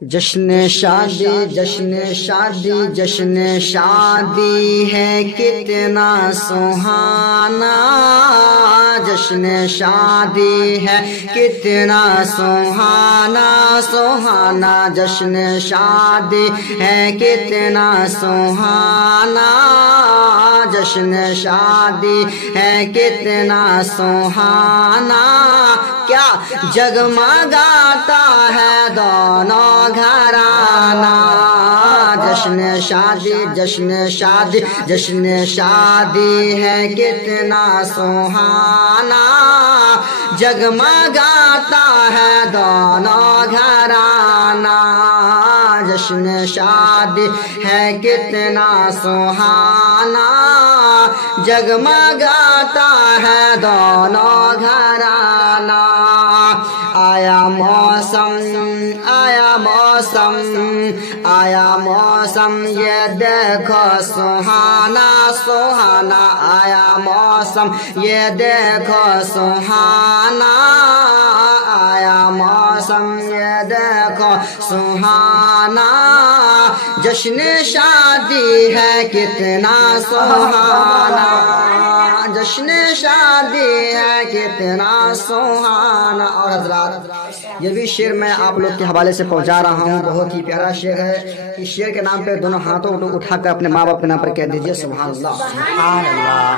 جشن شادی جشن شادی جشن شادی ہے کتنا سہانا، جشن شادی ہے کتنا سہانا سہانا، جشن شادی ہے کتنا سہانا، جشن شادی ہے کتنا سہانا، کیا جگمگاتا ہے دونوں گھرانا، جشن شادی جشن شادی جشن شادی ہے کتنا سہانا، جگمگاتا ہے دونوں گھرانا، جشن شادی ہے کتنا سہانا، جگمگاتا ہے دونوں گھرانا، آیا موسم آیا موسم آیا موسم یہ دیکھو سہانا سہانا، آیا موسم یہ دیکھو سہانا، آیا موسم یہ دیکھو سہانا، جشن شادی ہے کتنا سہانا، جشن شادی ہے کتنا سہانا۔ اور حضرات یہ بھی شعر میں آپ لوگ کے حوالے سے پہنچا رہا ہوں، بہت ہی پیارا شعر ہے، اس شعر کے نام پہ دونوں ہاتھوں کو اٹھا کر اپنے ماں باپ کے نام پر کہہ دیجئے سبحان اللہ سبحان اللہ،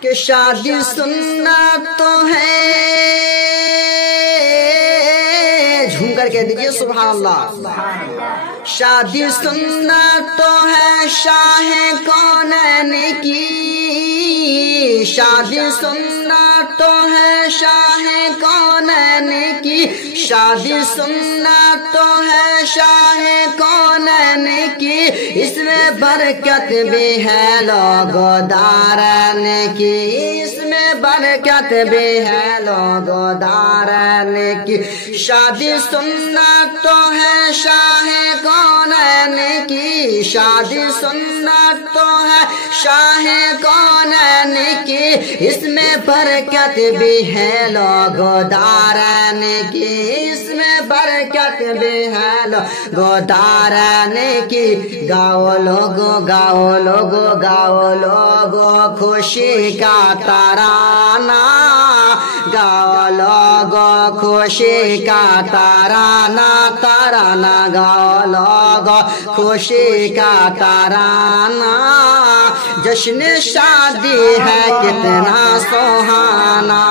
کہ شادی سنت تو ہے، جھوم کر کہہ دیجئے سبحان اللہ، شادی سنت تو ہے شاہ کونین کی، شادی سنت تو ہے شاہ کونین کی، شادی سنت تو ہے شاہ کونین کی، اس میں برکت بھی ہے لوگوں دارن کی، اس میں برکت بھی ہے لوگوں دارن کی، شادی سنت تو ہے شاہ کونین کی، شادی سنت تو ہے شاہ کونین کی، اس میں برکت بھی ہے لوگوں دارن کی، اس میں برکت بھی ہے لوگوں دارن کی، گاؤ لوگو گاؤ لوگو گاؤ لوگو خوشی کا ترانہ، گاؤ لوگو خوشی کا ترانہ ترانہ، گاؤ لوگو خوشی کا ترانہ، جشن شادی ہے کتنا سہانا،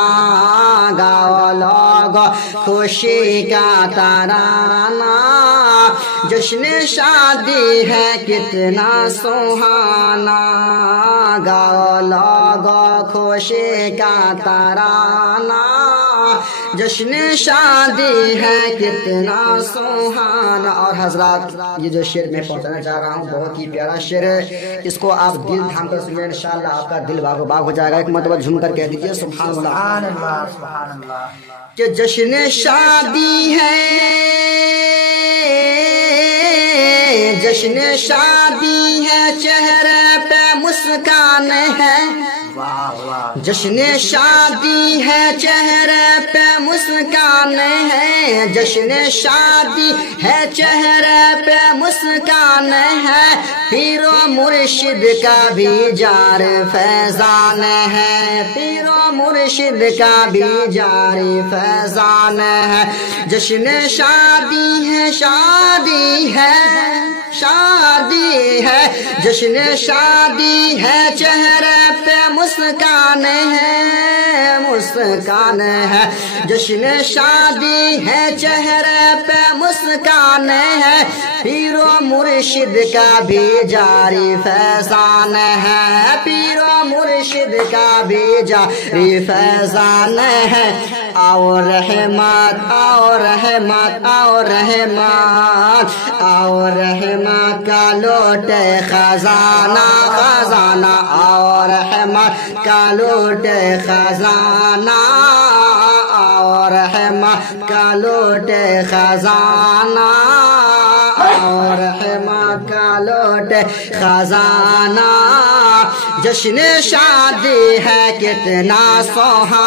گاؤ لوگو خوشی کا ترانہ، جشن شادی ہے کتنا سہانا، گاؤ لوگو خوشی کا ترانہ، جشن شادی ہے کتنا سہانا۔ اور حضرات یہ جو شعر میں پہنچانا چاہ رہا ہوں بہت ہی پیارا شعر ہے، اس کو آپ دل تھام کر سنیں انشاءاللہ آپ کا دل باغ و باغ ہو جائے گا۔ ایک مرتبہ جھوم کر کہہ دیجئے سبحان اللہ، کہ جشن شادی ہے جشن شادی ہے چہرے پہ مسکان ہے، جشن شادی ہے چہرے پہ مسکان ہے، جشن شادی ہے چہرے پہ مسکان ہے، پیر و مرشد کا بھی جاری فیضان ہے، پیر و مرشد کا بھی جاری فیضان ہے، جشن شادی ہے شادی ہے شادی ہے، جشن شادی ہے چہرے پہ مسکان ہے مسکان ہے، جشن شادی ہے چہرے پہ مسکان ہے، پیر و مرشد کا بھی جاری فیضان ہے، پیر و مرشد کا بھی جاری فیضان ہے، آؤ رحمت آؤ رحمت آؤ رحمت آؤ رحمت کا لوٹے خزانہ خزانہ، آؤ رحمت کا لوٹے خزانہ، آؤ رحمت کا لوٹے خزانہ، آؤ رحمت کا لوٹے خزانہ، جشن شادی ہے کتنا سوہا